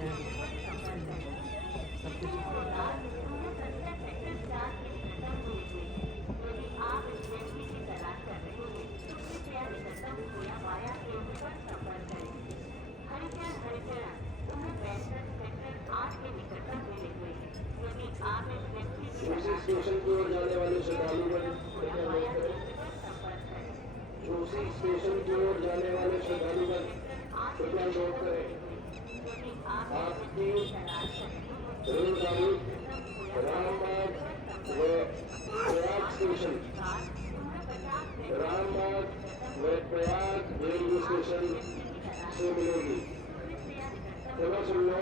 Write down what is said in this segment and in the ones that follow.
उसी स्टेशन की ओर जाने वाले श्रद्धालुगण उसी स्टेशन की ओर जाने वाले श्रद्धालुगण कृपया नोट करें। आपकी रेलगाड़ी रामबाग व प्रयाग स्टेशन रामबाग व प्रयाग रेलवे स्टेशन से मिलेगी। पुनः सुन लो,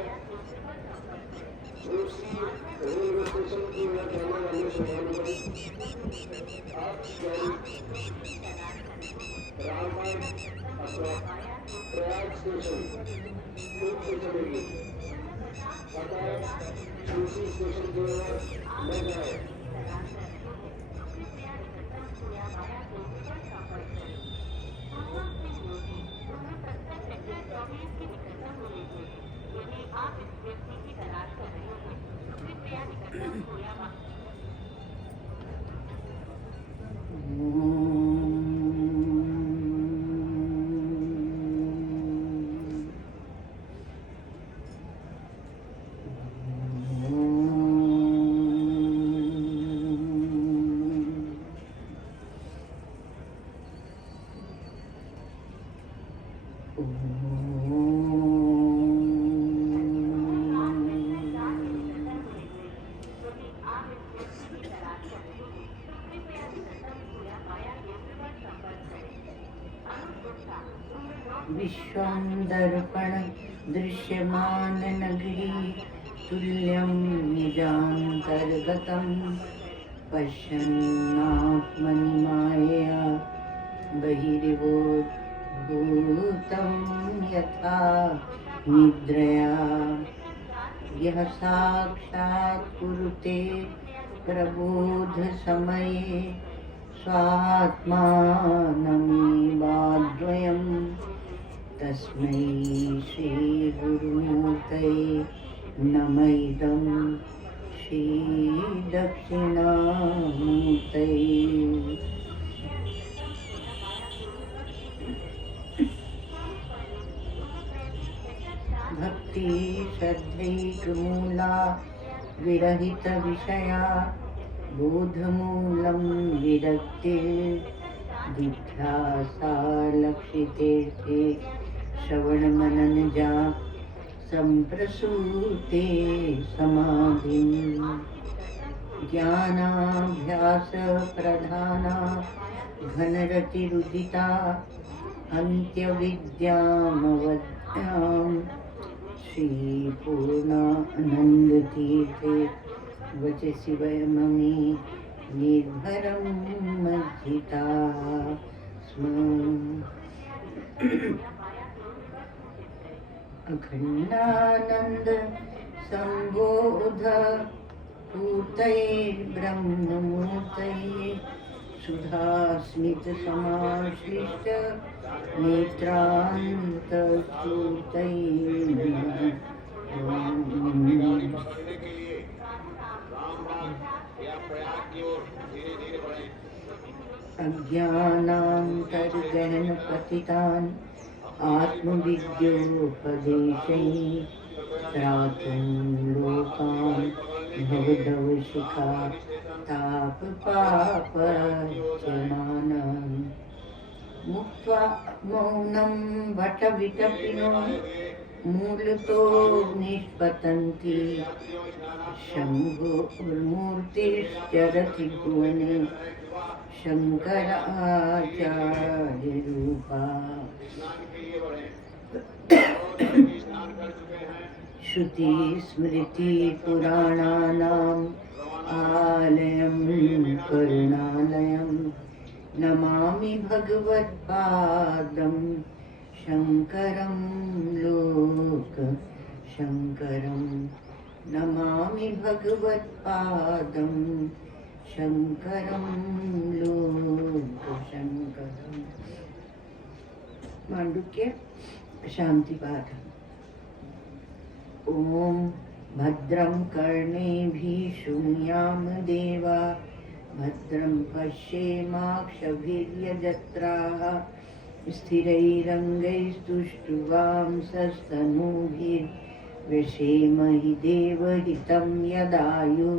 उसी रेलवे स्टेशन की ओर जाने वाले श्रद्धालुगण आपकी गाड़ी रामबाग अथवा प्रयाग स्टेशन से चलेगी। अतः उसी स्टेशन की ओर न जाए। विश्वं दर्पण दृश्यमान नगरी तुल्यं निजान्तर्गतं पश्यन्नात्मनि मायया बहिर्भूतं यथा निद्रया यः साक्षात् कुरुते प्रबोधसमये स्वात्मानमेवाद्वयं तस्मै श्रीगुरुमूर्तये नमः इदं श्रीदक्षिणामूर्तये। भक्ति श्रद्धैकमूला विरहित विषया बोधमूलं विरक्तिर्दिध्यासा लक्षितेऽर्थे श्रवणमननजा सम्प्रसूते समाधिं ज्ञानाभ्यासप्रधाना घनरतिरुदिता अन्त्यविद्यामवद्यां श्रीपूर्णानन्दतीर्थे वचसि वयममे निर्भरं मज्जिता स्म। अखण्डानन्द सम्बोध पूर्तये ब्रह्ममूर्तये सुधास्मित समाश्लिष्ट नेत्रान्तर्श्रुतये नमः। अज्ञानान्तर्गहनपतितान् आत्मविद्योपदेशैः त्रातुं लोकान् भवदवशिखा तापपापच्यमानान् मुक्त्वा मौनं वटविटपिनो मूलतो निष्पतन्ति शम्भुर्मूर्तिश्चरति भुवने शङ्कराचार्यरूपा। श्रुतिस्मृतिपुराणानाम् आलयं करुणालयं नमामि भगवत्पादं शङ्करं लोकशङ्करं नमामि भगवत्पादं शङ्करं लोकशङ्करं। मांडुक्य शांति पाठ। ॐ भद्रं कर्णेभिः शृणुयाम देवा भद्रं पश्येमाक्षभिर्यजत्राः स्थिरैरङ्गैस्तुष्टुवांसस्तनूभिर्व्यसेमहि देवहितं यदायु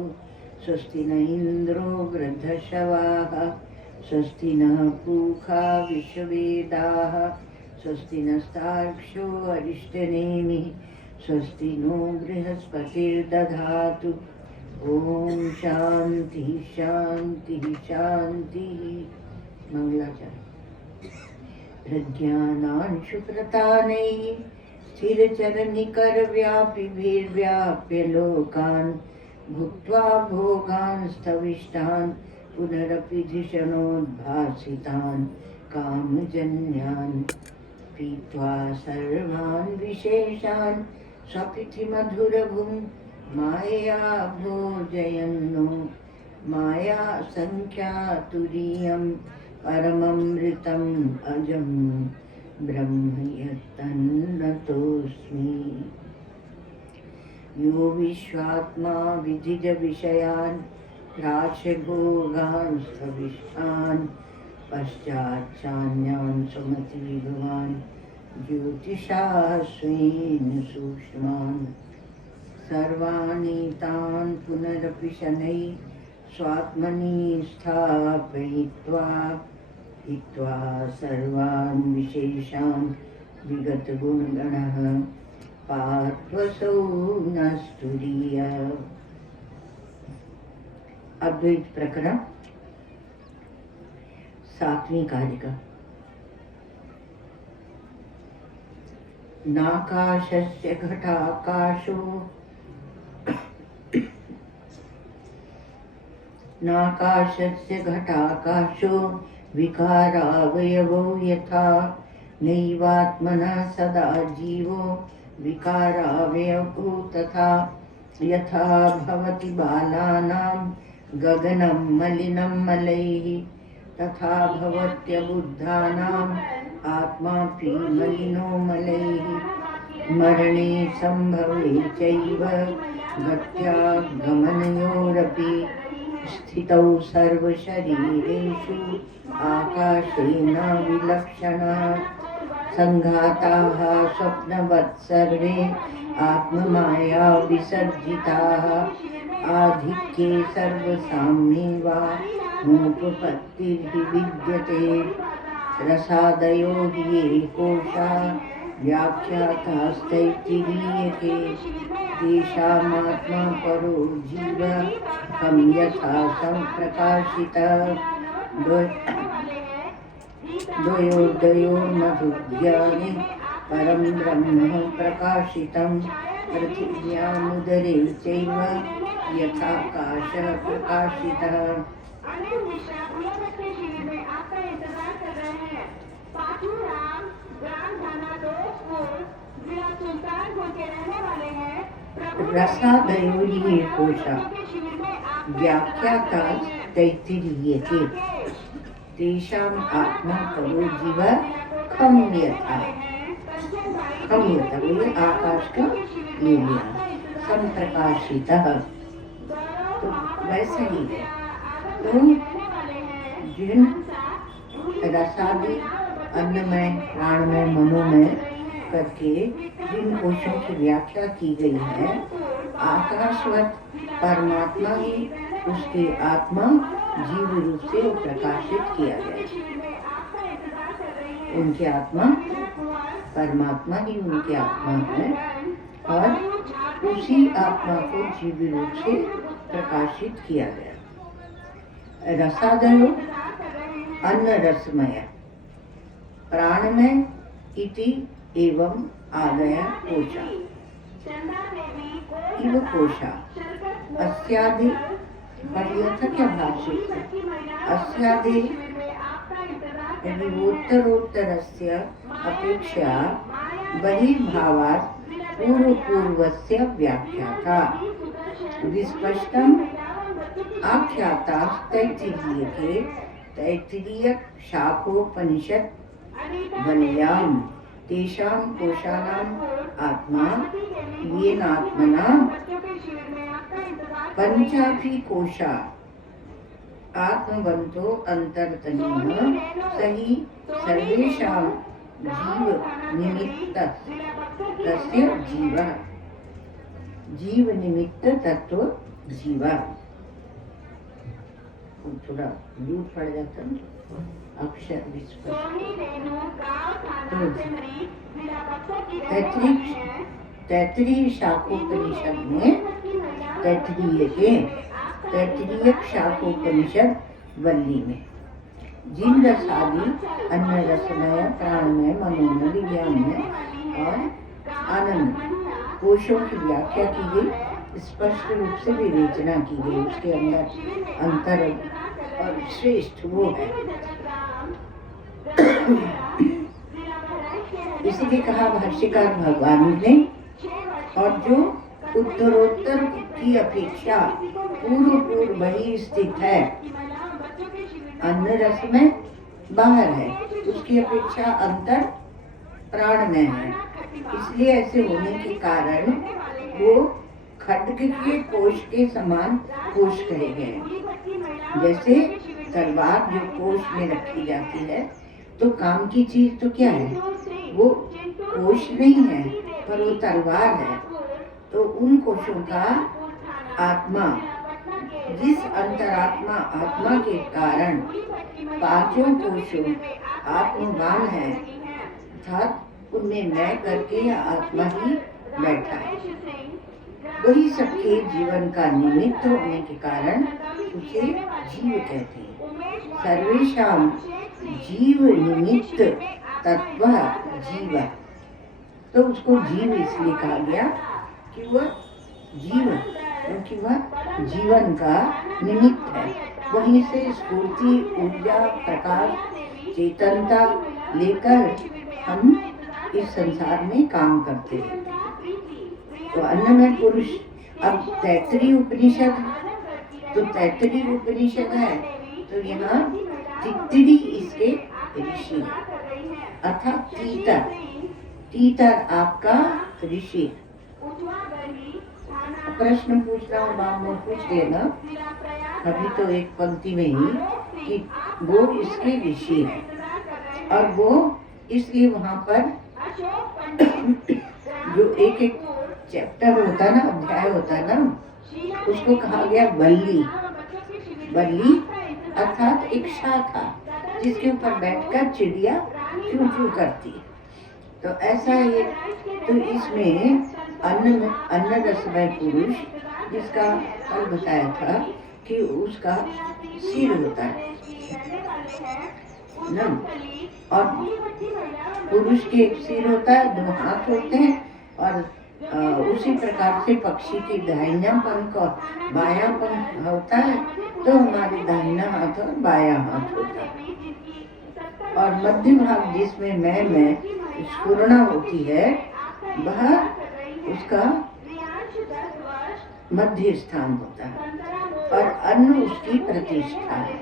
स्वस्ति न इन्द्रो वृद्धश्रवाः स्वस्ति नः पूषा विश्ववेदाः स्वस्ति नस्तार्क्ष्यो अरिष्टनेमिः स्वस्ति नो बृहस्पतिर्दधातु ॐ शांति शांति शांति। मंगलाचरण। प्रज्ञानांशुप्रतानैः स्थिरचरनिकरव्यापिभिर्व्याप्य लोकान् भुक्त्वा भोगांस्तविष्टान् पुनरपि धिषणोद्भासितान् कामजन्यान् पीत्वा सर्वान् विशेषान् स्वपिथिमधुरभुं मायया भोजयन्नो माया संख्यातुरीयं परममृतम् अजं ब्रह्म यत्तन्नतोऽस्मि। यो विश्वात्मा विधिज विषयान् राशभोगांस्तविष्टान् पश्चाच्चान्यान् सुमति विभवान् ज्योतिषा स्वेन सूक्ष्मान् सर्वाणीतान् पुनरपि शनैः स्वात्मनि स्थापयित्वा हित्वा सर्वान् विशेषान् विगतगुणगणः पार्थ्वसौ न स्तुरीय। अद्वैत प्रकरण 7वीं कारिका। नाकाशस्य घटाकाशो नाकाशस्य घटाकाशो विकारावयवो यथा नैवात्मना सदा जीवो विकारावयवो तथा यथा भवति बालानां गगनं मलिनं मलैः तथा भवत्यबुद्धानाम् आत्मापि मलिनो मलैः मरणे संभवे चैव गत्या गमनयोरपि स्थितौ सर्वशरीरेषु आकाशेन विलक्षणः संघाताः स्वप्नवत् सर्वे आत्ममाया विसर्जिताः आधिक्ये सर्वसाम्ये वा नोपपत्तिर्हि विद्यते रसादयो हि ये कोशा व्याख्यातास्तैत्तिरीयके तेषामात्मा परो जीव कं यथा सम्प्रकाशितः द्वयोर्द्वयोर्मधुज्ञाने परं ब्रह्म प्रकाशितं पृथिव्यामुदरे चैव यथाकाशः प्रकाशितः। रसादयो ये कोशा व्याख्याता तैत्तिरीयके तेषाम् आत्मा परो जीव खं यथा बोले आकाश का ले लिया संप्रकाशितः। तो वैसे ही है। तो जिन रसादि अन्नमय प्राणमय मनोमय करके जिन कोशों की व्याख्या की गई है आकाशवत परमात्मा ही उसकी आत्मा जीव रूप से प्रकाशित किया गया। उनकी आत्मा परमात्मा ही उनकी आत्मा है और उसी आत्मा को जीव रूप से प्रकाशित किया गया। रसादयो अन्न रसमय प्राणमय इति एवं आदय कोशा इव कोशा अस्यादि पर्यथ क्या भाषित अस्यादि यदि उत्तरोत्तरस्य अपेक्षा बहिर्भावात् पूर्वपूर्वस्य व्याख्याता विस्पष्टम् आख्यातास्तैत्तिरीयके तैत्तिरीय शाखोपनिषत् वल्याम् तेषां कोशानाम् आत्मा येन आत्मना पंचापि कोशा आत्मवन्तो अंतर्तनीन सहि सर्वेषां जीव निमित्त तस्य जीवा जीव निमित्त तत्व जीवा। थोड़ा लूट पड़ जाता है अक्षर तैतरीय शाखोपनिषद में तैतरीय शाखोपनिषद वल्ली में जिन रसादि अन्न रसमय प्राणमय मनोमय विज्ञानमय और आनंद कोशों की व्याख्या की गई, स्पष्ट रूप से विवेचना की गई। उसके अंदर अंतर और श्रेष्ठ वो है। इसीलिए कहा भाष्यकार भगवान ने, और जो उत्तरोत्तर की अपेक्षा पूर्व वही स्थित है, अन्न रस में बाहर है, उसकी अपेक्षा अंतर प्राण में है। इसलिए ऐसे होने के कारण वो खड्ग के कोश के समान कोश कहे गए। जैसे तलवार जो कोश में रखी जाती है, तो काम की चीज तो क्या है, वो कोश नहीं है पर वो तलवार है। तो उन कोशों का आत्मा, जिस अंतरात्मा आत्मा के कारण पांचों कोशों आत्मवान है, अर्थात उनमें मैं करके या आत्मा ही बैठा है, वही सबके जीवन का निमित्त होने के कारण उसे जीव कहते हैं। सर्वेषां जीव निमित्त तत्व जीव, तो उसको जीव इसलिए कहा गया कि वह जीव, क्योंकि वह जीवन का निमित्त है। वहीं से स्फूर्ति, ऊर्जा, प्रकाश, चेतनता लेकर हम इस संसार में काम करते हैं। तो अन्नमय पुरुष, अब तैतरीय उपनिषद, तो तैतरीय उपनिषद है, तो यहाँ तित्तरी इसके ऋषि, अर्थात तीतर, तीतर आपका ऋषि। प्रश्न पूछ रहा हूँ, बाप में पूछ लेना अभी तो एक पंक्ति में ही कि वो इसके ऋषि है, और वो इसलिए वहाँ पर जो एक एक चैप्टर होता है ना, अध्याय होता है ना, उसको कहा गया बल्ली। बल्ली अर्थात एक शाखा जिसके ऊपर बैठकर चिड़िया चू चू करती है। तो ऐसा ये, तो इसमें अन्न रसमय पुरुष, जिसका कल बताया था कि उसका सिर होता है ना, और पुरुष के एक सिर होता है, दो हाथ होते हैं, और उसी प्रकार से पक्षी के दाहिना पंख और बायां पंख होता है, तो हमारे दाहिना हाथ और बायां हाथ होता है। और मध्य भाग जिसमें मैं स्फुरणा होती है, वह उसका मध्य स्थान होता है, और अन्न उसकी प्रतिष्ठा है।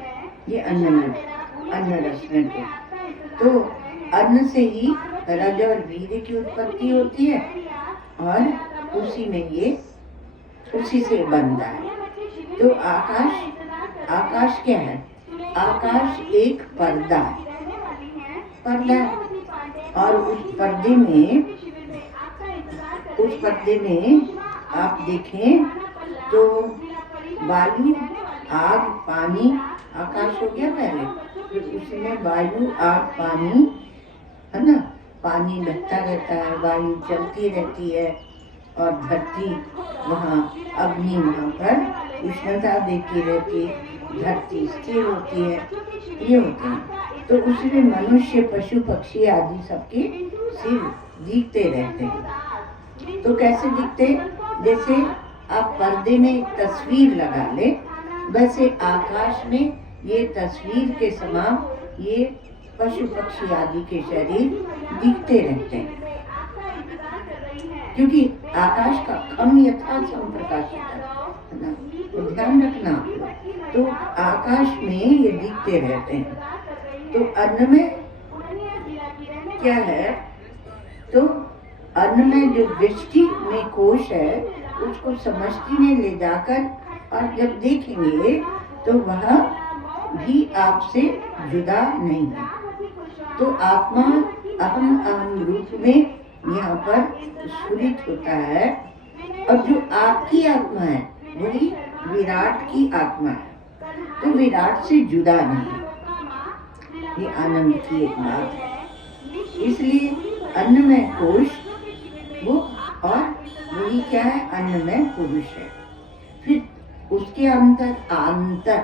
ये अन्न रस में तो अन्न से ही रज और वीर्य की उत्पत्ति होती है, और उसी में ये उसी से बनता है। तो आकाश क्या है? आकाश एक पर्दा है, और उस पर्दे में आप देखें तो वायु, आग, पानी, आकाश हो गया पहले, फिर उसमें वायु, आग, पानी है ना, पानी बहता रहता है, वायु चलती रहती है, और धरती वहाँ, अग्नि वहाँ पर उष्णता देती रहती है, धरती स्थिर होती है, ये होते हैं। तो उसमें मनुष्य, पशु, पक्षी आदि सबके सिर दिखते रहते हैं। तो कैसे दिखते? जैसे आप पर्दे में एक तस्वीर लगा ले, वैसे आकाश में ये तस्वीर के समान ये पशु पक्षी आदि के शरीर दिखते रहते हैं, क्योंकि आकाश का खम यथा संप्रकाशित है ना, तो ध्यान रखना। तो आकाश में ये दिखते रहते हैं। तो अन्न में क्या है? तो अन्न में जो दृष्टि में कोश है उसको समष्टि में ले जाकर और जब देखेंगे तो वह भी आपसे जुदा नहीं है। तो आत्मा अहम अहम रूप में यहाँ पर स्फुरित होता है और जो आपकी आत्मा है वही विराट की आत्मा है, तो विराट से जुदा नहीं। ये आनंद की एक बात है। इसलिए अन्नमय कोश वो और वही क्या है, अन्नमय पुरुष है। फिर उसके अंतर आंतर,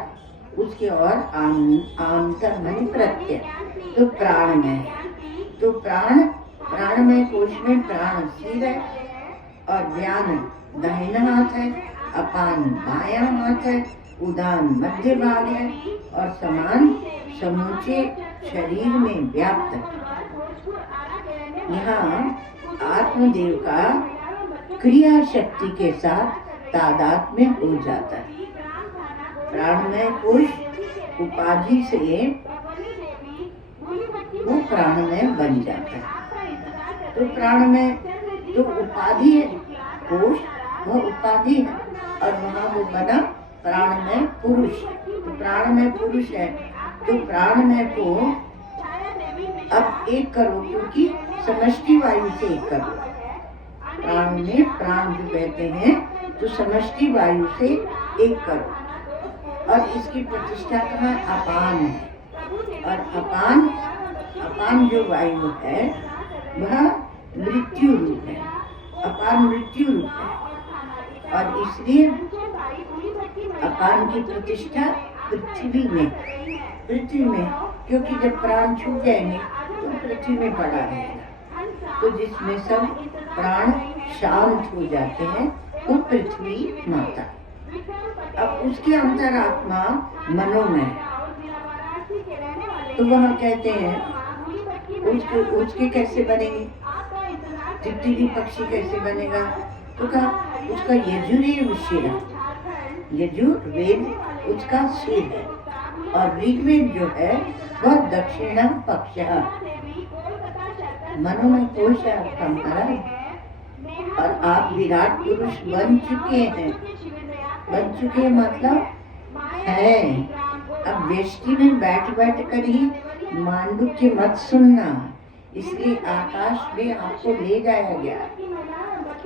उसके और आंतर माने प्रत्यय, तो प्राणमय है। तो प्राणमय कोश में प्राण सिर है और व्यान दाहिना हाथ है, अपान बायां हाथ है, उदान मध्य भाग है और समान समूचे शरीर में व्याप्त है। यहाँ आत्मदेव का क्रिया शक्ति के साथ तादात्म्य हो जाता है। प्राणमय कोश उपाधि से वो प्राणमय बन जाता है। तो प्राणमय जो उपाधि है कोश, वह उपाधि है और वहाँ वो बना प्राणमय पुरुष। तो प्राणमय पुरुष है तो प्राणमय को अब एक करो, क्योंकि समष्टि वायु से एक करो। प्राण में प्राण जो कहते हैं तो समष्टि वायु से एक करो और इसकी प्रतिष्ठा कहाँ, अपान है। और अपान जो वायु है वह मृत्यु रूप है, अपान मृत्यु रूप है और इसलिए अपान की प्रतिष्ठा पृथ्वी में, क्योंकि जब प्राण छूट जाएंगे तो पृथ्वी में पड़ा रहेगा। तो जिसमें सब प्राण शांत हो जाते हैं वो पृथ्वी माता। अब उसके अंतरात्मा मनोमय है, तो वह कहते हैं उसके कैसे बनेंगे, टिटरी पक्षी कैसे बनेगा, तो कहा उसका यजुरेव शिरा, यजुर्वेद उसका सिर है और ऋग्वेद जो है वह दक्षिणा पक्ष है। मनोमय कोश है आपका महाराज और आप विराट पुरुष बन चुके मतलब है। अब वेष्टि में बैठ कर ही मांडुक्य मत सुनना, इसलिए आकाश में आपको ले जाया गया।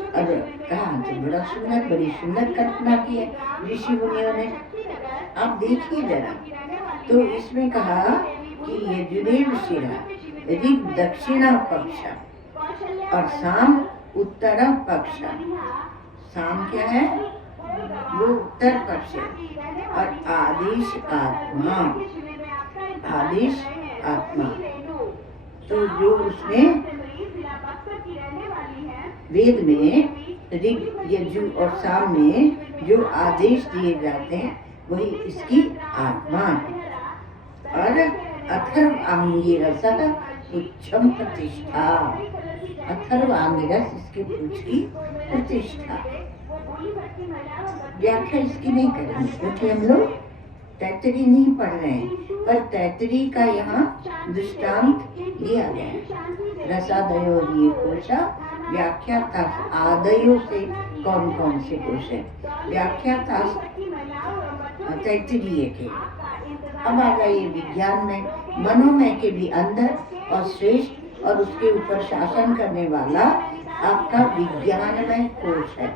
और कहा तो बड़ी सुंदर कल्पना की है ऋषि मुनियों ने, आप देखिए जरा। तो इसमें कहा कि ये जुदेव शिरा ऋग दक्षिणा पक्ष और साम उत्तर पक्ष। साम क्या है, वो उत्तर पक्ष है और आदेश आत्मा। तो जो उसमें वेद में ऋग यजु और साम में जो आदेश दिए जाते हैं वही इसकी आत्मा है। और अथर्व आंगिरस उच्चम प्रतिष्ठा, अथर्व आंगिरस इसके पूछ की प्रतिष्ठा। व्याख्या इसकी नहीं करेंगे क्योंकि हम लोग तैतरी नहीं पढ़ रहे हैं, पर तैतरी का यहाँ दृष्टांत लिया गया है। रसादयो ये कोशा व्याख्याता आदयो से कौन कौन से कोश है, व्याख्याता तैतरीय के। अब आ गए विज्ञान में, मनोमय के भी अंदर और श्रेष्ठ और उसके ऊपर शासन करने वाला आपका विज्ञानमय कोश है।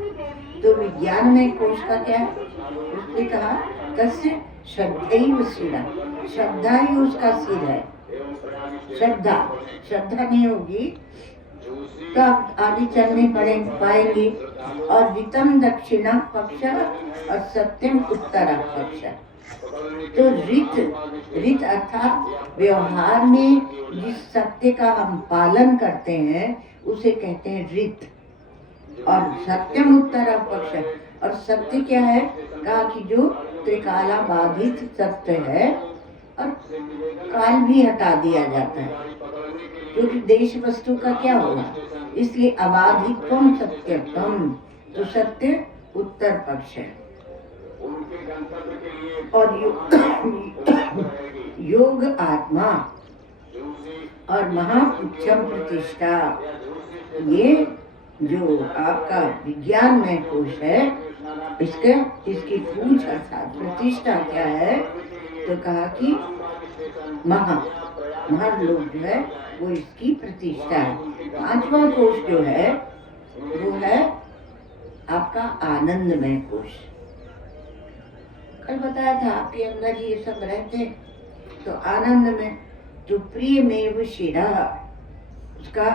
तो विज्ञानमय कोश का क्या है, उसने कहा कस्य श्रद्धैव शिरा, श्रद्धा ही उसका सिर है। श्रद्धा नहीं होगी तो आप आगे चलने पाएंगे। और वितम दक्षिणा पक्ष और सत्यम उत्तरा पक्ष। तो रित अर्थात व्यवहार में जिस सत्य का हम पालन करते हैं उसे कहते हैं रित। और सत्यम उत्तरा पक्ष, और सत्य क्या है, कहा कि जो त्रिकाला बाधित सत्य है और काल भी हटा दिया जाता है, क्योंकि देश वस्तु का क्या होगा, इसलिए अबाधितम सत्यतम, तो सत्य उत्तर पक्ष है। और योग आत्मा और महाउच्चम प्रतिष्ठा, ये जो आपका विज्ञानमय कोश है, इसकी पूछ अर्थात प्रतिष्ठा क्या है, तो कहा कि महालोक जो है वो इसकी प्रतिष्ठा है। पांचवा कोश जो है वो है आपका आनंदमय कोश। कल बताया था आपके अंदर ये सब रहते हैं। तो आनंद में तो प्रियमेव शिरा, उसका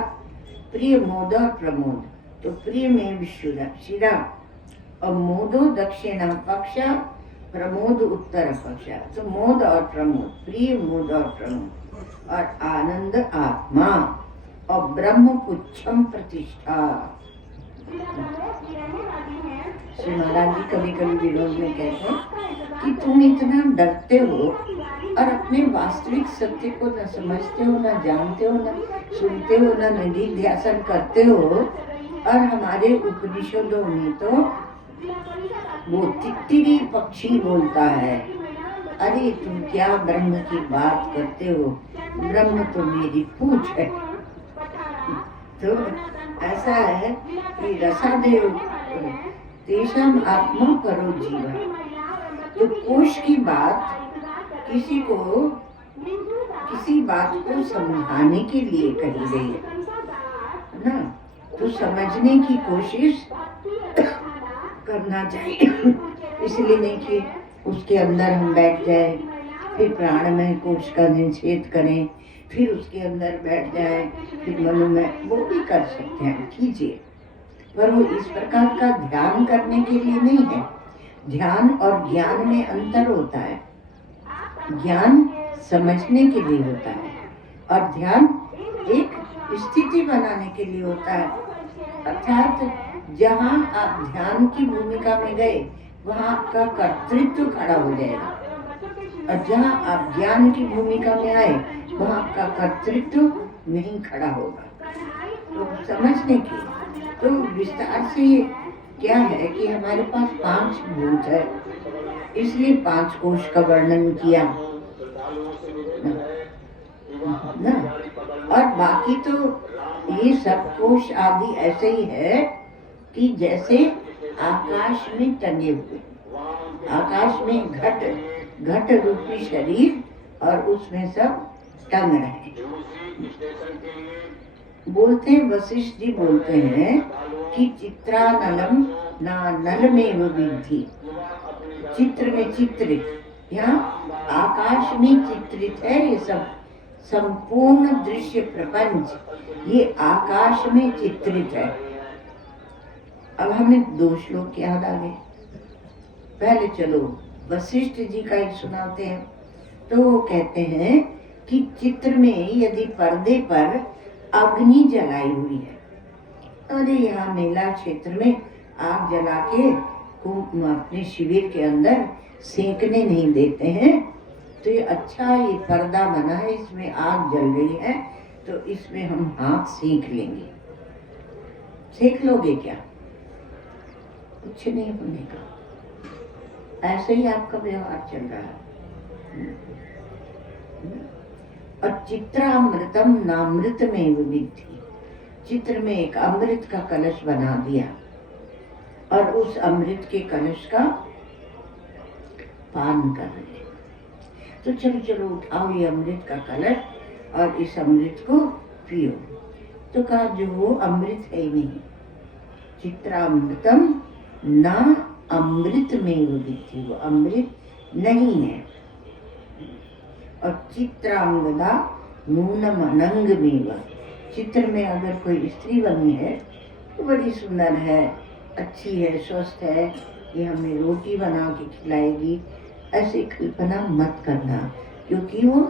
प्रिय मोद और प्रमोद, तो प्रियमेव शिरा और मोदो दक्षिणा पक्ष, प्रमोद उत्तर पक्ष। तो मोद और प्रमोद, प्रिय मोद और प्रमोद, और आनंद आत्मा और ब्रह्म पुच्छम प्रतिष्ठा। श्री महाराज जी कभी कभी विनोद में कहते हैं कि तुम इतना डरते हो और अपने वास्तविक सत्य को न समझते हो, न जानते हो, न सुनते हो, न निधिध्यासन करते हो, और हमारे उपनिषदों में तो वो तितरी पक्षी बोलता है, अरे तुम क्या ब्रह्म की बात करते हो, ब्रह्म तो मेरी पूछ है। तो ऐसा है कि रसादेव तेषाम आत्मा परो जीवा। तो कोश की बात किसी बात को समझाने के लिए कही गई है ना, तो समझने की कोशिश करना चाहिए। इसलिए नहीं कि उसके अंदर हम बैठ जाए, फिर प्राणमय कोश का निषेध करें, फिर उसके अंदर बैठ जाए, फिर मनोमय, वो भी कर सकते हैं, कीजिए, पर वो इस प्रकार का ध्यान करने के लिए नहीं है। ध्यान और ज्ञान में अंतर होता है। ज्ञान समझने के लिए होता है और ध्यान एक स्थिति बनाने के लिए होता है। अर्थात जहाँ आप ध्यान की भूमिका में गए वहाँ आपका कर्तृत्व खड़ा हो जाएगा, और जहाँ आप ज्ञान की भूमिका में आए वहाँ आपका कर्तृत्व नहीं खड़ा होगा। तो समझने की तो विस्तार से क्या है कि हमारे पास 5 भूत है, इसलिए 5 कोश का वर्णन किया ना। और बाकी तो ये सब कोश आदि ऐसे ही है कि जैसे आकाश में टंगे हुए, आकाश में घट रूपी शरीर और उसमें सब टंग रहे। बोलते हैं, वशिष्ठ जी बोलते हैं कि चित्रानलम ना नलमेव विद्धि, चित्र में चित्रित, यहाँ आकाश में चित्रित है ये सब संपूर्ण दृश्य प्रपंच, ये आकाश में चित्रित है। अब हमें 2 श्लोक याद आ गए। पहले चलो वशिष्ठ जी का ही सुनाते हैं। तो वो कहते हैं कि चित्र में यदि पर्दे पर अग्नि जलाई हुई है, अरे यहाँ मेला क्षेत्र में आग जला के अपने शिविर के अंदर सेकने नहीं देते हैं, तो ये अच्छा ये पर्दा बना है, इसमें आग जल रही है, तो इसमें हम हाथ सेक लेंगे। सेक लोगे क्या? कुछ नहीं होने का, ऐसे ही आपका व्यवहार चल रहा है। और चित्रामृतम नामृत में विद्धि, चित्र में एक अमृत का कलश बना दिया और उस अमृत के कलश का पान कर रहे। तो चलो चलो उठाओ ये अमृत का कलश और इस अमृत को पियो। तो कहा जो वो अमृत है ही नहीं, चित्रामृतम ना अमृत में विद्धि, वो अमृत नहीं है। और चित्रांगदा नूनम अनंग में, चित्र में अगर कोई स्त्री बनी है तो बड़ी सुंदर है, अच्छी है, स्वस्थ है, ये हमें रोटी बना के खिलाएगी, ऐसी कल्पना मत करना, क्योंकि वो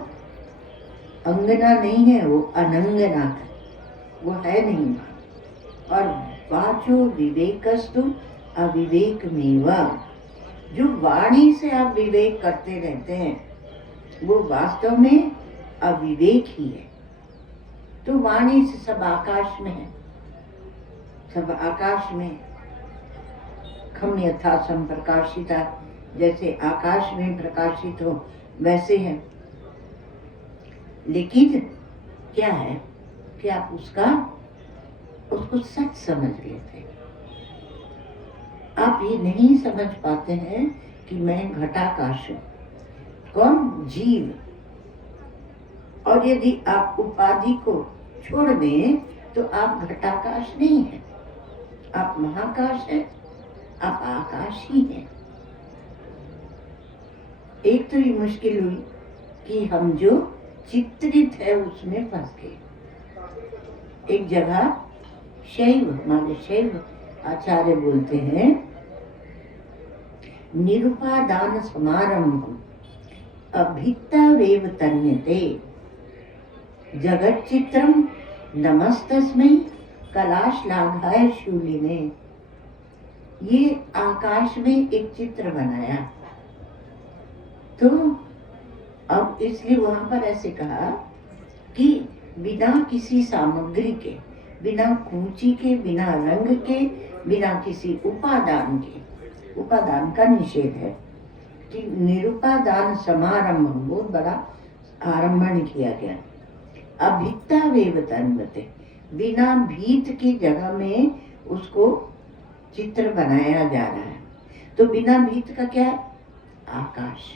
अंगना नहीं है, वो अनंगना है, वो है नहीं। और वाचो विवेकस्तु अविवेक मेवा, जो वाणी से आप विवेक करते रहते हैं वो वास्तव में अविवेक ही है। तो वाणी से सब आकाश में है, सब आकाश में खम यथा संप्रकाशिता, जैसे आकाश में प्रकाशित हो वैसे है। लेकिन क्या है कि आप उसका उसको सच समझ लेते हैं। आप ये नहीं समझ पाते हैं कि मैं घटाकाश हूँ। कौन? जीव। और यदि आप उपाधि को छोड़ दें तो आप घटाकाश नहीं है, आप महाकाश है, आप आकाश ही है। एक तो ये मुश्किल हुई कि हम जो चित्रित है उसमें फंस गए। एक जगह शैव, हमारे शैव आचार्य बोलते हैं, निरुपादान समारंभम अभित्तावेव तन्यते जगत चित्रम नमस्तस्मै कलाश्लाघाय शूलिने। ये आकाश में एक चित्र बनाया, तो अब इसलिए वहां पर ऐसे कहा कि बिना किसी सामग्री के, बिना कूची के, बिना रंग के, बिना किसी उपादान के, उपादान का निषेध है कि निरुपादान समारंभ, बहुत बड़ा आरंभण किया गया। अभित्ता वेव तन्वते, बिना भीत की जगह में उसको चित्र बनाया जा रहा है। तो बिना भीत का क्या है? आकाश,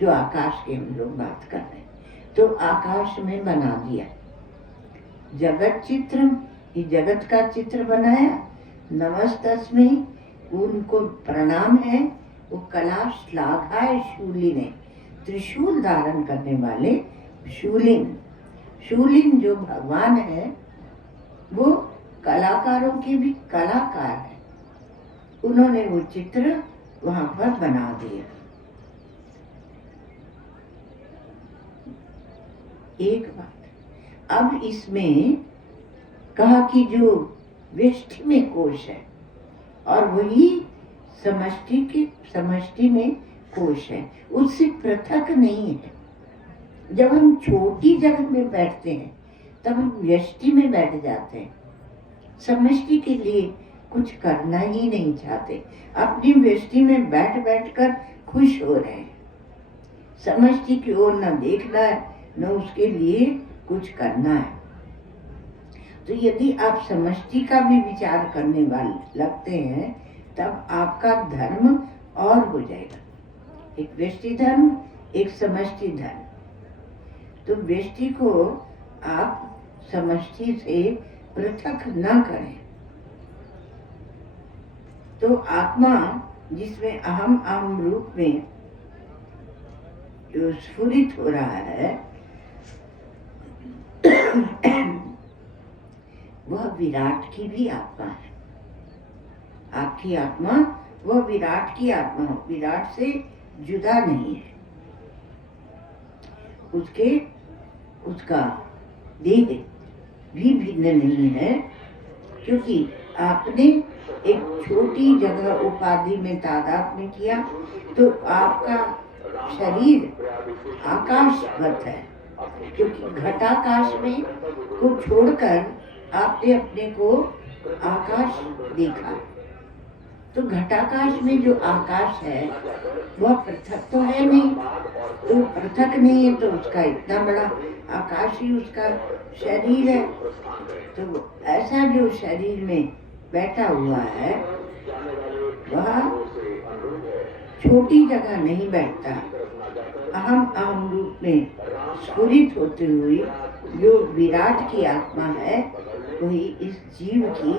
जो आकाश की हम लोग बात कर रहे हैं, तो आकाश में बना दिया। जगत चित्र, ये जगत का चित्र बनाया। नमस्तस्मै, उनको प्रणाम है। वो कला श्लाघाय शूलिने, त्रिशूल धारण करने वाले शूलिन। शूलिन जो भगवान है वो कलाकारों के भी कलाकार है। उन्होंने वो चित्र वहां पर बना दिया। एक बात, अब इसमें कहा कि जो व्यष्टि में कोश है और वही समष्टि में कोश है, उससे पृथक नहीं है। जब हम छोटी जगह में बैठते हैं तब हम व्यष्टि में बैठ जाते हैं, समष्टि के लिए कुछ करना ही नहीं चाहते। अपनी व्यष्टि में बैठ बैठ कर खुश हो रहे हैं, समष्टि की ओर न देखना है न उसके लिए कुछ करना है। तो यदि आप समष्टि का भी विचार करने वाले लगते हैं तब आपका धर्म और हो जाएगा, एक व्यष्टि धर्म, एक समष्टि धर्म। तो व्यष्टि को आप समष्टि से पृथक न करें। तो आत्मा जिसमें अहम अहम रूप में जो स्फुरित हो रहा है वह विराट की भी आत्मा है। आपकी आत्मा वह विराट की आत्मा, विराट से जुदा नहीं है। उसका देह भी भिन्न नहीं है, क्योंकि आपने एक छोटी जगह उपाधि में तादात्म्य किया तो आपका शरीर आकाशवत है, क्योंकि घटाकाश में को छोड़कर आपने अपने को आकाश देखा। तो घटाकाश में जो आकाश है वह पृथक तो है नहीं, तो पृथक नहीं है तो उसका इतना बड़ा आकाश ही उसका शरीर है। तो ऐसा जो शरीर में बैठा हुआ है वह छोटी जगह नहीं बैठता, अहम अहम रूप में स्फुरित होते हुए जो विराट की आत्मा है वही इस जीव की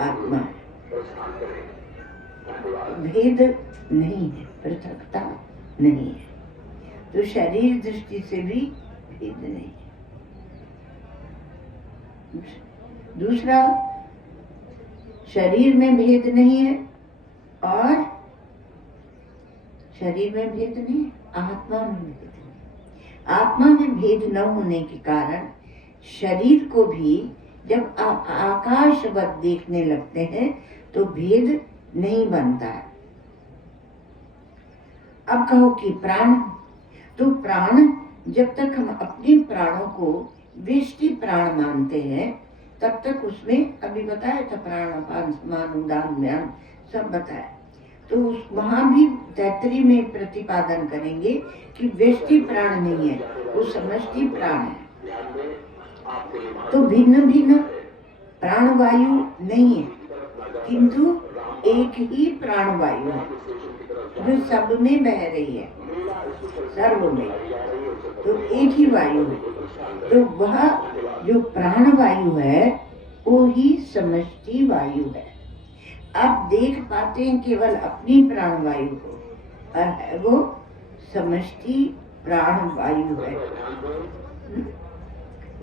आत्मा है। भेद नहीं है, पृथकता नहीं है, तो शरीर दृष्टि से भी भेद नहीं है। दूसरा, शरीर में भेद नहीं है और शरीर में भेद नहीं है, आत्मा में भेद नहीं। आत्मा में भेद न होने के कारण शरीर को भी जब आप आकाशवत देखने लगते हैं तो भेद नहीं बनता है। अब कहो कि प्राण, तो प्राण, जब तक हम अपने प्राणों को व्यष्टि प्राण मानते हैं तब तक उसमें अभी बताया था प्राण अपान समान उदान व्यान सब बताया। तो वहां भी तैतरी में प्रतिपादन करेंगे कि व्यष्टि प्राण नहीं है, वो समष्टि प्राण है। तो भिन्न भिन्न प्राणवायु नहीं है, किंतु एक ही प्राणवायु है जो सब में बह रही है, सर्व में, तो एक ही वायु है। तो वह जो प्राणवायु है वो ही समष्टि वायु है। आप देख पाते हैं केवल अपनी प्राणवायु को, और वो समष्टि प्राणवायु है।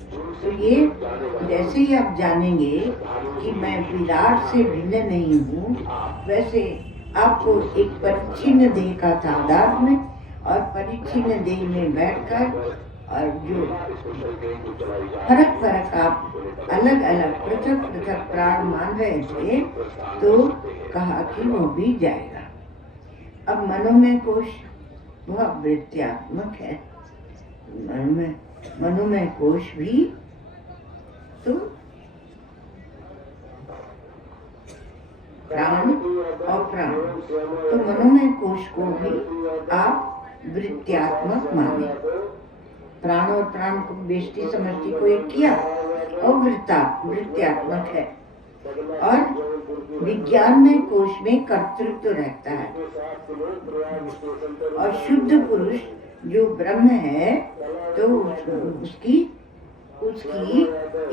तो ये जैसे ही आप जानेंगे कि मैं विराट से भिन्न नहीं हूँ, वैसे आपको एक परिच्छिन्न देह का तादात्म्य और परिच्छिन्न देह में बैठकर और जो फर्क आप अलग अलग पृथक पृथक प्राण मान रहे थे, तो कहा कि वो भी जाएगा। अब मनोमय कोश वह वृत्त्यात्मक है, मनोमय कोश भी तो प्राण और प्राण, तो मनोमय कोश को भी आप वृत्त्यात्मक माने। प्राण और प्राण को बेष्टि समष्टि को एक किया और वृत्त्यात्मक है। और विज्ञान में कोश में कर्तृत्व रहता है, और शुद्ध पुरुष जो ब्रह्म है तो उसकी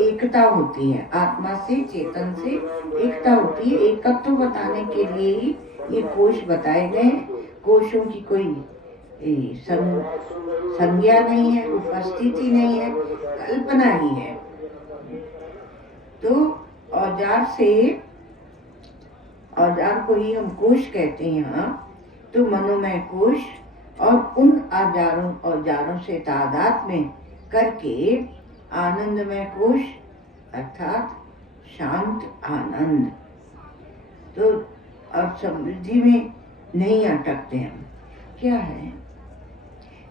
एकता होती है, आत्मा से चेतन से एकता होती है। एकत्व बताने के लिए ही ये कोश बताए गए। कोशों की कोई संज्ञा नहीं है, उपस्थिति नहीं है, कल्पना ही है। तो औजार को ही हम कोश कहते हैं यहाँ। तो मनोमय कोश और उन औजारों से तादात्म्य करके आनंदमय कोश अर्थात शांत आनंद। तो और समृद्धि में नहीं अटकते हम। क्या है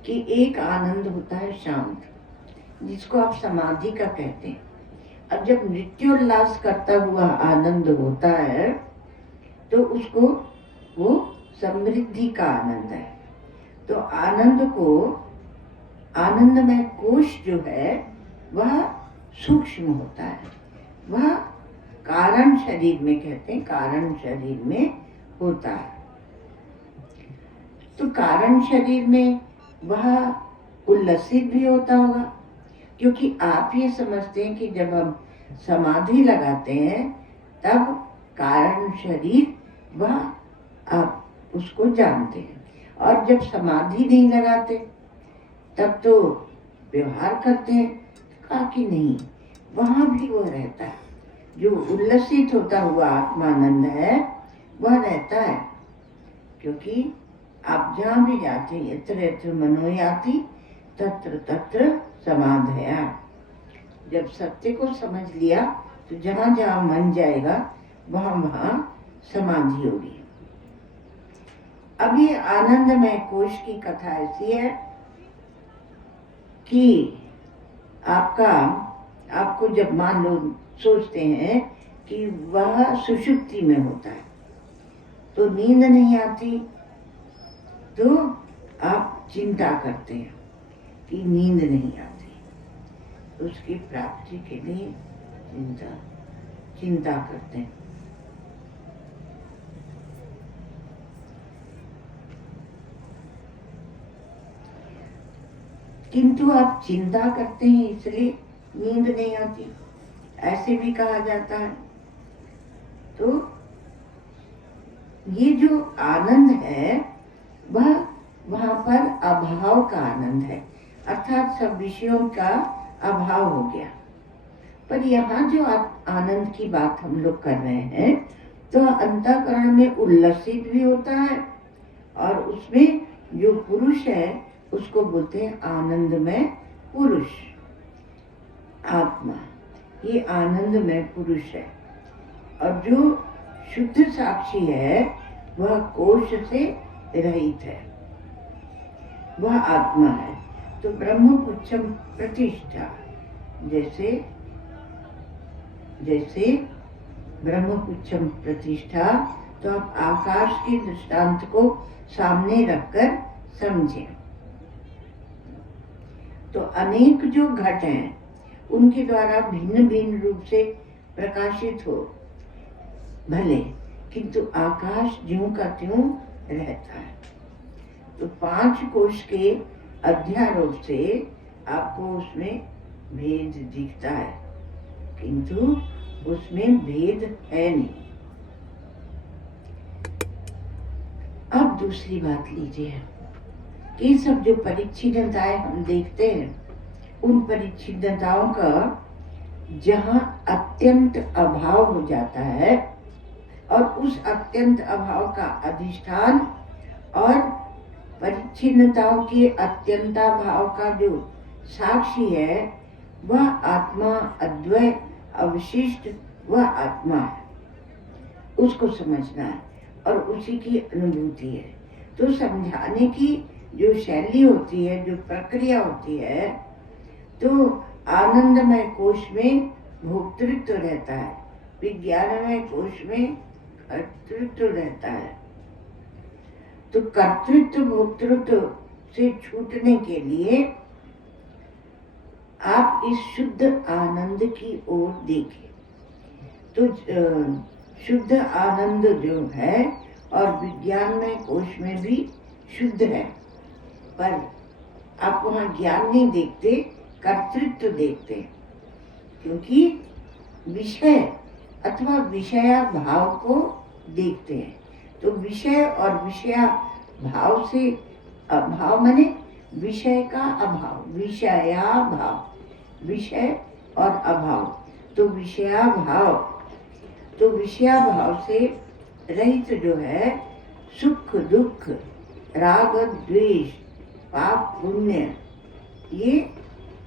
कि एक आनंद होता है शांत, जिसको आप समाधि का कहते हैं। अब जब नृत्योल्लास करता हुआ आनंद होता है तो उसको वो समृद्धि का आनंद है। तो आनंद को आनंदमय कोश जो है वह सूक्ष्म होता है, वह कारण शरीर में कहते हैं, कारण शरीर में होता है। तो कारण शरीर में वह उल्लसित भी होता होगा, क्योंकि आप ये समझते हैं कि जब हम समाधि लगाते हैं तब कारण शरीर वह आप उसको जानते हैं, और जब समाधि नहीं लगाते तब तो व्यवहार करते हैं। कहा कि नहीं, वहाँ भी वो रहता है, जो उल्लसित होता हुआ आत्मानंद है वह रहता है। क्योंकि आप जहाँ भी जाते हैं, यत्र यत्र मनोयाति तत्र तत्र समाधया। जब सत्य को समझ लिया तो जहाँ जहाँ मन जाएगा वहाँ वहाँ समाधि होगी। अब ये आनंदमय कोश की कथा ऐसी है कि आपको जब मान लो सोचते हैं कि वह सुषुप्ति में होता है तो नींद नहीं आती, तो आप चिंता करते हैं कि नींद नहीं आती, उसकी प्राप्ति के लिए चिंता करते हैं। किंतु आप चिंता करते हैं इसलिए नींद नहीं आती, ऐसे भी कहा जाता है। तो ये जो आनंद है वह वहाँ पर अभाव का आनंद है, अर्थात सब विषयों का अभाव हो गया। पर यहाँ जो आनंद की बात हम लोग कर रहे हैं तो अंतःकरण में उल्लसित भी होता है, और उसमें जो पुरुष है उसको बोलते हैं आनंदमय पुरुष, आत्मा। ये आनंदमय पुरुष है। और जो शुद्ध साक्षी है वह कोश से रहित है, वह आत्मा है। तो ब्रह्मपुच्छम प्रतिष्ठा, जैसे ब्रह्मपुच्छम प्रतिष्ठा, तो आप आकाश के दृष्टांत को सामने रखकर समझें। तो अनेक जो घट हैं उनके द्वारा भिन्न भिन्न रूप से प्रकाशित हो भले, किंतु आकाश ज्यों का त्यों रहता है। तो 5 कोश के अध्यारोप से आपको उसमें भेद दिखता है, किंतु उसमें भेद है नहीं। अब दूसरी बात लीजिए कि सब जो परिच्छिन्नताएं हम देखते हैं, उन परिच्छिन्नताओं का जहाँ अत्यंत अभाव हो जाता है और उस अत्यंत अभाव का अधिष्ठान और परिच्छिन्नताओं के अत्यंताभाव का जो साक्षी है, वह आत्मा अद्वय अवशिष्ट वह आत्मा है। उसको समझना है और उसी की अनुभूति है। तो समझाने की जो शैली होती है, जो प्रक्रिया होती है, तो आनंदमय कोश में भोक्तृत्व रहता है, विज्ञानमय कोश में कर्तृत्व रहता है। तो कर्तृत्व भोक्तृत्व से छूटने के लिए आप इस शुद्ध आनंद की ओर देखें। तो शुद्ध आनंद जो है और विज्ञानमय कोश में भी शुद्ध है, पर आप वहाँ ज्ञान नहीं देखते, कर्तृत्व देखते, क्योंकि विषय अथवा विषया भाव को देखते हैं। तो विषय और विषया भाव से अभाव माने विषय का अभाव, विषया भाव, विषय और अभाव। तो विषया भाव, तो विषया भाव से रहित जो है सुख दुख, राग द्वेष, पाप पुण्य, ये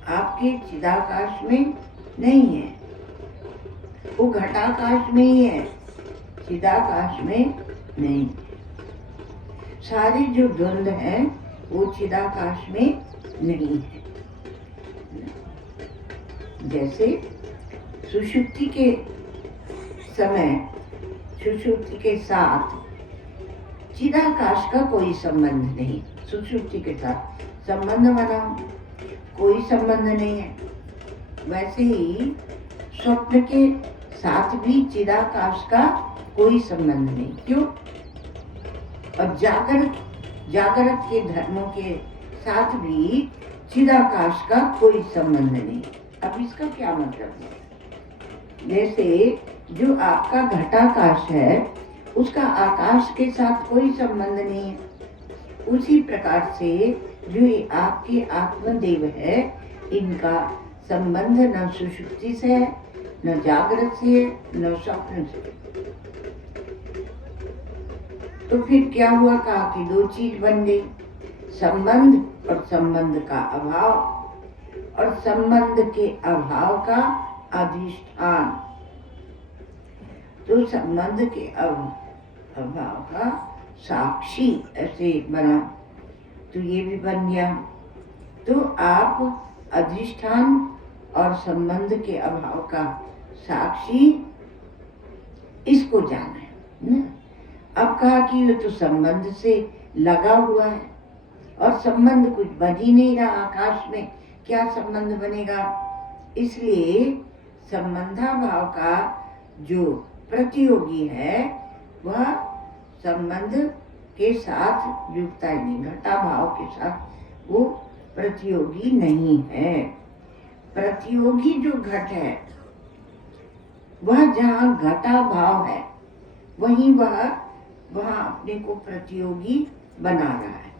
आपके चिदाकाश में नहीं है, वो घटाकाश में ही है, चिदाकाश में नहीं। सारे जो द्वंद्व हैं वो चिदाकाश में नहीं है। जैसे सुषुप्ति के समय, सुषुप्ति के साथ चिदाकाश का कोई संबंध नहीं, सुषुप्ति के साथ संबंध बना कोई संबंध नहीं है। वैसे ही स्वप्न के साथ भी चिदाकाश का कोई संबंध नहीं। क्यों? और जागृत के धर्मों के साथ भी चिदाकाश का कोई संबंध नहीं। अब इसका क्या मतलब है? जैसे जो आपका घटाकाश है, उसका आकाश के साथ कोई संबंध नहीं है, उसी प्रकार से जो आपके आत्मदेव है, इनका संबंध न सुषुप्ति से है, न जागृत से, न स्वप्न से। तो फिर क्या हुआ? कहा कि 2 चीज बन गई, संबंध और संबंध का अभाव, और संबंध के अभाव का अधिष्ठान। तो संबंध के अभाव का साक्षी ऐसे बना, तो ये भी बन गया। तो आप अधिष्ठान और संबंध के अभाव का साक्षी, इसको जाना है ना। अब कहा कि ये तो संबंध से लगा हुआ है और संबंध कुछ बन ही नहीं रहा, आकाश में क्या संबंध बनेगा? इसलिए संबंधाभाव का जो प्रतियोगी है, वह संबंध के साथ जुड़ता ही नहीं, घटाभाव के साथ वो प्रतियोगी नहीं है। प्रतियोगी जो घट है, वह जहाँ घटाभाव है, वहीं वहाँ अपने को प्रतियोगी बना रहा है।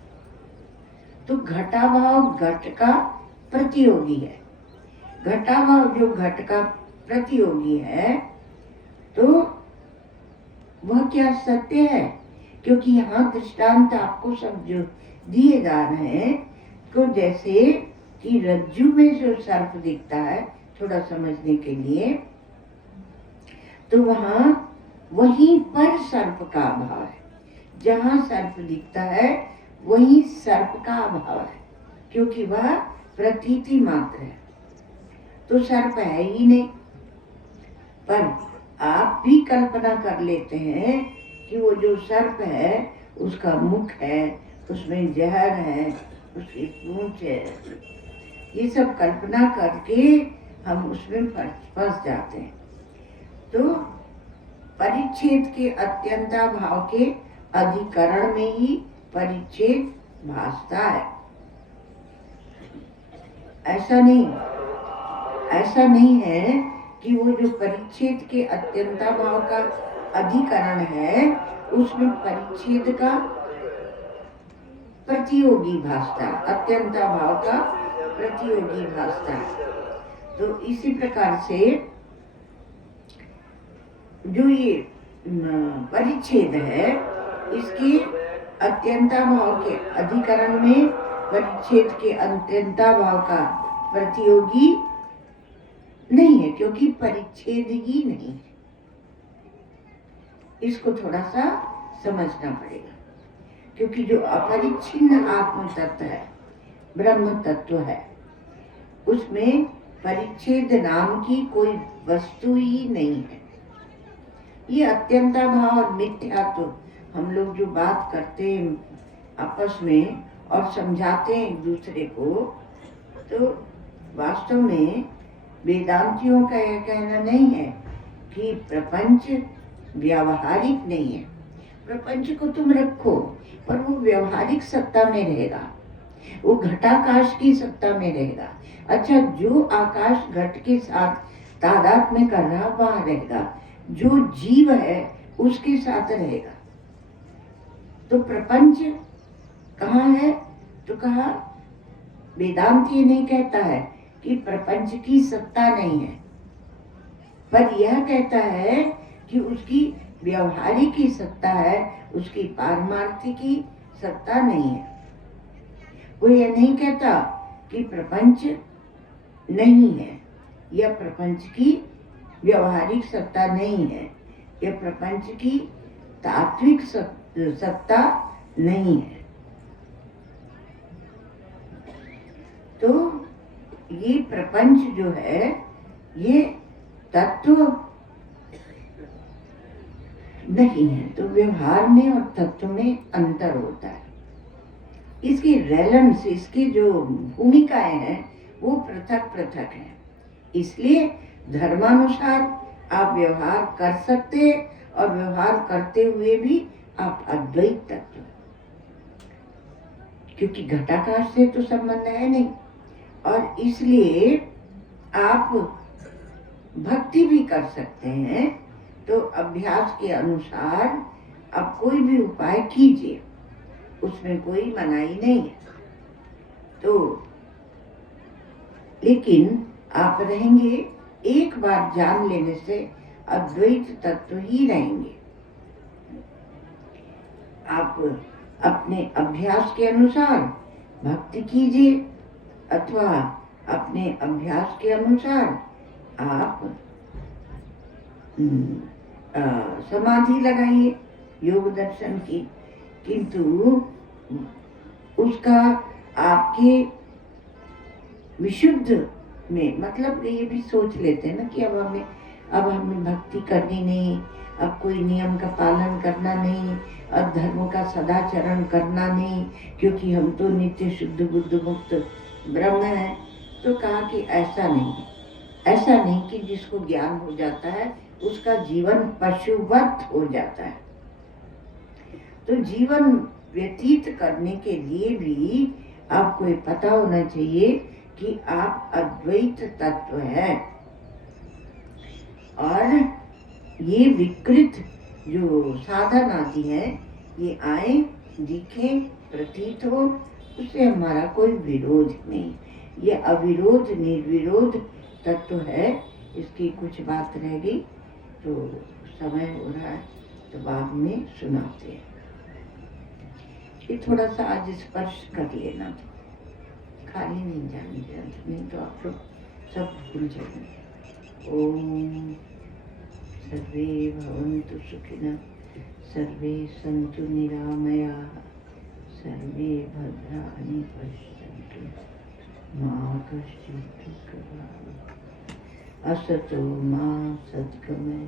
तो घटाभाव घट का प्रतियोगी है। घटाभाव जो घट का प्रतियोगी है, तो वह क्या सत्य है? क्योंकि यहाँ दृष्टांत आपको सब जो दिए जा रहे हैं, तो जैसे कि रज्जु में जो सर्प दिखता है, थोड़ा समझने के लिए, तो वहाँ वहीं पर सर्प का अभाव है। जहाँ सर्प दिखता है, वहीं सर्प का अभाव है, क्योंकि वह प्रतीति मात्र है, तो सर्प है ही नहीं। पर आप भी कल्पना कर लेते हैं कि वो जो सर्प है, उसका मुख है, उसमें जहर है, उसकी पूंछ है। ये सब कल्पना करके हम उसमें फंस जाते हैं। तो परिच्छेद के अत्यंता भाव के अधिकरण में ही परिच्छेद भासता है। ऐसा नहीं है कि वो जो परिच्छेद के अत्यंता भाव का अधिकरण है उसमें परिच्छेद का प्रतियोगी भासता है, अत्यंता भाव का प्रतियोगी भासता है। तो इसी प्रकार से जो ये परिच्छेद है इसके अत्यंता भाव के अधिकरण में परिच्छेद के अत्यंता भाव का प्रतियोगी नहीं है, क्योंकि परिच्छेद ही नहीं है। इसको थोड़ा सा समझना पड़ेगा, क्योंकि जो अपरिच्छिन्न आत्म तत्व है, ब्रह्म तत्व है, उसमें परिच्छेद नाम की कोई वस्तु ही नहीं है। ये अत्यंता भाव और मिथ्या तो हम लोग जो बात करते हैं आपस में और समझाते हैं एक दूसरे को, तो वास्तव में वेदांतियों का यह कहना नहीं है कि प्रपंच व्यावहारिक नहीं है। प्रपंच को तुम रखो, पर वो व्यावहारिक सत्ता में रहेगा, वो घटाकाश की सत्ता में रहेगा। अच्छा, जो आकाश घट के साथ तादात्म्य कर रहा वहाँ रहेगा, जो जीव है उसके साथ रहेगा। तो प्रपंच कहाँ है? तो कहा वेदांत ये नहीं कहता है कि प्रपंच की सत्ता नहीं है, पर यह कहता है कि उसकी व्यवहारिक की सत्ता है, उसकी पारमार्थिकी सत्ता नहीं है। वो यह नहीं कहता कि प्रपंच नहीं है, यह प्रपंच की व्यवहारिक सत्ता नहीं है, यह प्रपंच की तात्विक सत्ता नहीं है। तो ये प्रपंच जो है ये तत्व नहीं है। तो व्यवहार में और तत्व में अंतर होता है। इसकी रेलेंस, इसकी जो भूमिकाएं हैं वो पृथक पृथक है। इसलिए धर्मानुसार आप व्यवहार कर सकते और व्यवहार करते हुए भी आप अद्वैत तत्व, क्योंकि घटाकाश से तो संबंध है नहीं, और इसलिए आप भक्ति भी कर सकते हैं। तो अभ्यास के अनुसार आप कोई भी उपाय कीजिए, उसमें कोई मनाही नहीं है। तो लेकिन आप रहेंगे, एक बार जान लेने से अद्वैत तत्व ही रहेंगे। आप अपने अभ्यास के अनुसार भक्ति कीजिए, अथवा अपने अभ्यास के अनुसार आप समाधि लगाइए योग दर्शन की, किंतु उसका आपके विशुद्ध में मतलब ये भी सोच लेते हैं ना कि अब हमें भक्ति करनी नहीं, अब कोई नियम का पालन करना नहीं, अब धर्म का सदाचरण करना नहीं, क्योंकि हम तो नित्य शुद्ध बुद्ध मुक्त ब्रह्म है। तो कहा कि ऐसा नहीं कि जिसको ज्ञान हो जाता है उसका जीवन पशुवत हो जाता है। तो जीवन व्यतीत करने के लिए भी आपको ये पता होना चाहिए कि आप अद्वैत तत्व है, और ये विकृत जो साधन आदि है ये आए, दिखे, प्रतीत हो, उससे हमारा कोई विरोध नहीं। ये अविरोध निर्विरोध तत्व है। इसकी कुछ बात रह गई तो समय हो रहा है, तो बाद में सुनाते हैं। ये थोड़ा सा आज स्पर्श कर लेना, खाली नहीं जाने देना, नहीं तो आप लोग सब भूल जाएंगे। ओम सर्वे भवन्तु सुखिनः, सर्वे सन्तु निरामयाः, सर्वे भद्राणि पश्यन्तु मा कश्चित् दुःखभाग्। असतो मा सद्गमय,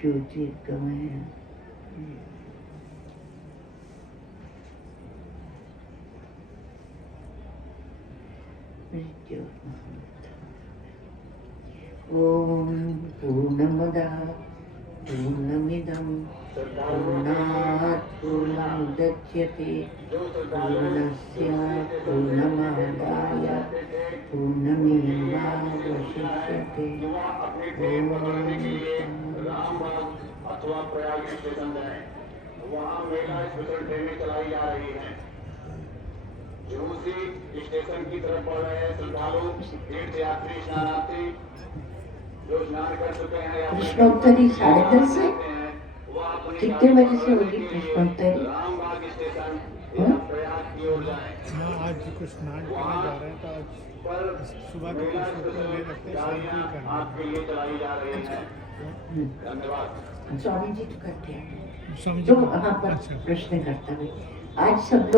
ज्योतिर्गमय। ओम पूर्णमदः पूर्णमिदं पूर्णात् पूर्णमुदच्यते पूर्णस्य पूर्णमादाय पूर्णमेवावशिष्यते। रामबाग अथवा प्रयाग स्टेशन जाए, वहाँ मेगा स्पेशल ट्रेनें चलाई जा रही हैं। झूसी स्टेशन की तरफ बढ़ रहे हैं श्रद्धालु, तीर्थयात्री, स्नानार्थी जो स्नान कर चुके हैं या प्रश्नोत्तरी 10:30 से वह अपनी कितने बजे से होगी प्रश्नोत्तरी? रामबाग स्टेशन या प्रयाग की ओर जाए। हाँ, आज कुछ स्नान करने जा रहे हैं तो आज पर सुबह के कुछ शूटिंग ले रखते हैं, शाम को ही करना आपके लिए चलाई जा रही है। धन्यवाद। स्वामी जी तो करते हैं, है। समझ तो वहाँ पर अच्छा। प्रश्न करता है। आज सब लोग